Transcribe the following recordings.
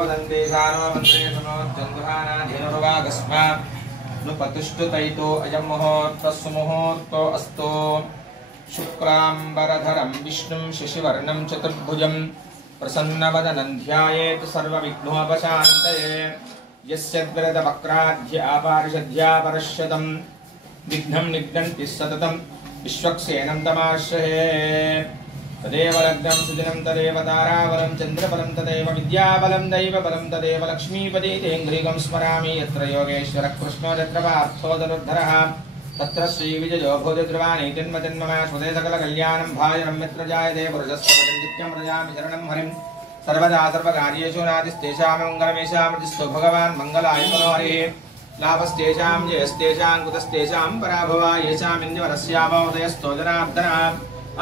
वदन्ते सानो मन्त्रेषणो जन्तुहानाधीनुर्वागस्मा नु प्रतिष्ठितैतो अयं मुहूर्तः सुमुहूर्तो अस्तु शुक्लाम्बरधरं विष्णुं शशिवर्णं चतुर्भुजं प्रसन्नवदनं ध्यायेत् सर्वविघ्नोपशान्तये यस्य द्विरदवक्राध्य आपारिषद्या परश्यतं विघ्नं निघ्नन्ति सततं विश्वक्सेनं तमाश्रये तदेव लग्नं सुदिनं तदेव ताराबलं चन्द्रबलं तदेव विद्याबलं दैवबलं तदेव लक्ष्मीपति तेऽङ्घ्रिकं स्मरामि यत्र योगेश्वरः कृष्णो यत्र पार्थो धनुर्धरः तत्र श्रीविजयो भूतिर्वाणी जन्मजन्ममा स्वदे सकलकल्याणं भाजनं मित्रजायते पुरुषस्य नित्यं व्रजामि शरणं हरिं सर्वदा सर्वकार्येषु नादिस्तेषां मङ्गलमेषामृतिस्थो भगवान् मङ्गलाय मनोहरिः लाभस्तेषां जयस्तेषां कुतस्तेषां पराभवा येषामिन्द्रवरस्यामोदयस्थो जनार्दनः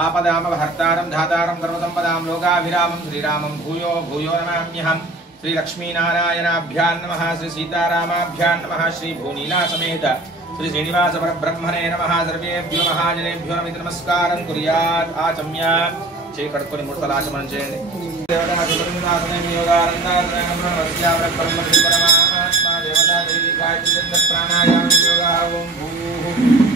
आपदामहर्तारं धातारं सर्वसम्पदां लोकाभिरामं श्रीरामं भूयो भूयो नमाम्यहं श्रीलक्ष्मीनारायणाभ्यां नमः श्रीसीतारामाभ्यां नमः श्रीभूनीलासमेत श्रीश्रीनिवासपरब्रह्मणे नमः सर्वेभ्यो महाजनेभ्यो नमस्कारं कुर्यात् आचम्य చేకడుకొని ముడతలాచమనం చేయండి దేవతా సుబ్రహ్మణ్యాసనం యోగానందాసనం నమస్యావరపరమ పరమాత్మ దేవతా దేవి గాయత్రి ప్రాణాయామ యోగా ఓం భూ